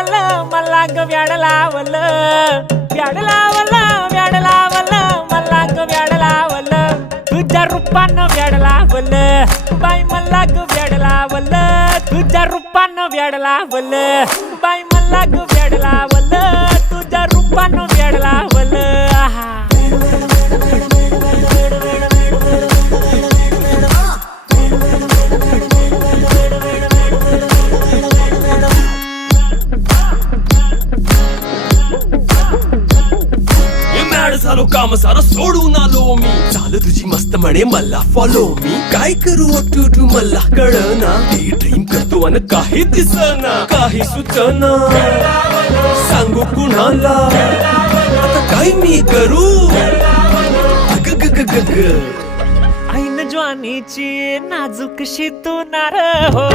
लावलं मला ग व्याड लावलं व्याड लावलं व्याड लावलं मला ग व्याड लावलं तुझ्या रूपानं व्याड लावलं बाई मला ग व्याड लावलं तुझ्या रूपानं व्याड लावलं बाई मला ग व्याड लावलं तुझ्या रूपानं व्याड लावलं आहा झालो काम सारा सोडून आलो मी चाल तुझी मस्त म्हणे मला फॉलो मी काय करू टू मला कळना ती ड्रीम करतो आणि काही दिसना काही सुचना सांगू कुणाला आता काय मी करू ऐन ज्वानीची नाजूक शी तू नार हो